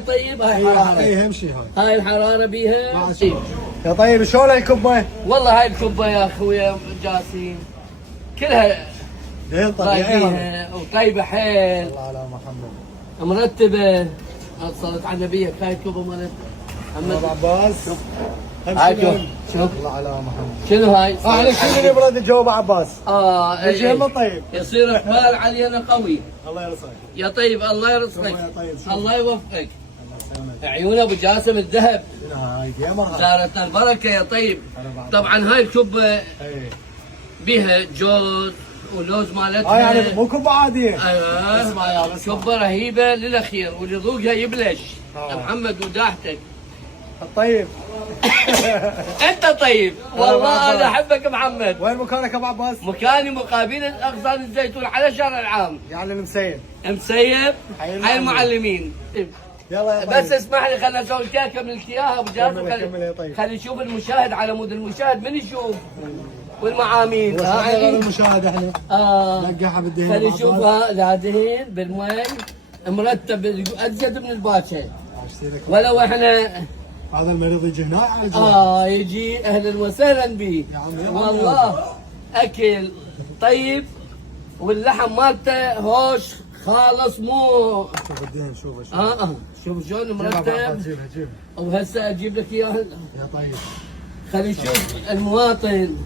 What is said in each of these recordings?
طيب؟ هاي حرارة. اي اهم شيء هاي الحرارة بيها. يا طيب شلون الكبه؟ والله هاي الكبة يا اخويا جاسين كلها طيبه وطيبة حيل. الله على محمد. مرتبة. صلت على نبيك. هاي الكبة مالت محمد عباس. هاي شوف الله على محمد. شنو هاي؟ احنا شنو اللي برد الجواب عباس؟ الجيم طيب. يصير اقبال علينا قوي. الله يرزقك. يا طيب الله يرزقك. يا طيب. الله يوفقك. عيون ابو جاسم الذهب. هاي جيمر. زارتنا البركة يا طيب. طبعا هاي الكبة بيها جوز ولوز مالتها. يعني مو كبه عاديه. ايوه كبة رهيبة للاخير واللي يذوقها يبلش. محمد وداحتك. طيب. انت طيب والله انا احبك محمد. وين مكانك ابو عباس؟ مكاني مقابل اغصان الزيتون على شارع العام. يعني المسيب. مسيب حي المعلمين. يلا بس اسمح لي خلنا نسوي كيكه من اياها ابو جاسم. خلي يشوف المشاهد على مود المشاهد من يشوف والمعامين. غير المشاهد احنا. نقعها بالدهن. خلي يشوفها لا دهن بالمي مرتب ازيد من الباشا. ولو احنا هذا المريض يجي هنا يجي اهلا وسهلا به. والله اكل طيب واللحم مالته هوش خالص مو. شوف الدهن شوف شوف شلون مرتب. جيبها وهسه اجيب لك اياها. يا طيب. خلي نشوف المواطن.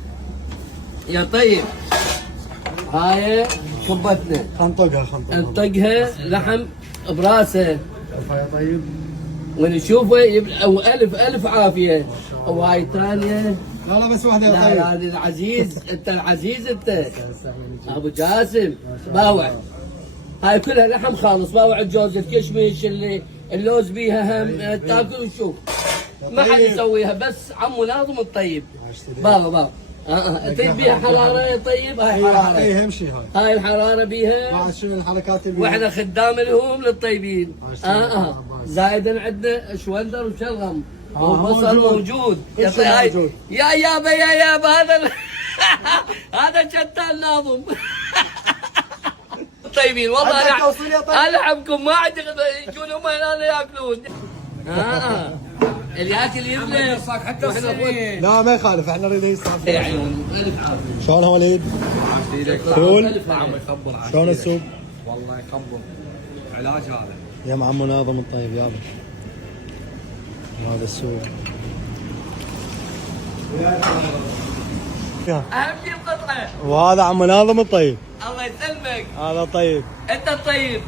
يا طيب هاي كبتنا. خنطقها نطقها لحم براسه. يا طيب. ونشوفه ألف عافية. وهاي ثانية. لا بس واحدة يا طيب. لا هذا العزيز انت العزيز انت. ابو جاسم باوع. هاي كلها لحم خالص. باوع الجوز الكشمش اللوز بيها هم تاكل وتشوف. ما حد يسويها بس عمو ناظم الطيب. باوع طيب بيها حرارة. طيب هاي حرارة. اي اهم شيء هاي الحرارة بيها. بعد شنو الحركات اللي واحنا خدام لهم للطيبين. زايدا عندنا شوندر وشلغم وبصل موجود. يا طيب يا يابا هذا هذا شتان ناظم. طيبين والله انا احبكم. ما عندي يجون هم هنا ياكلون. اللي ياكل يبلغ حتى لا ما يخالف احنا نريد يستعمل. يا عيون الف عافيه. شلون وليد؟ فول. شلون السوق؟ والله يخبر علاج هذا. يا عمو ناظم الطيب يابا. هذا السوق. اهم شيء القطعه. وهذا عمو ناظم الطيب. الله يسلمك. هذا طيب. انت الطيب.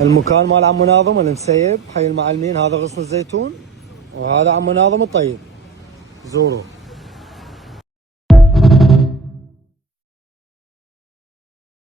المكان مال عمو ناظم المسيب حي المعلمين. هذا غصن الزيتون وهذا عمو ناظم الطيب. زوروا.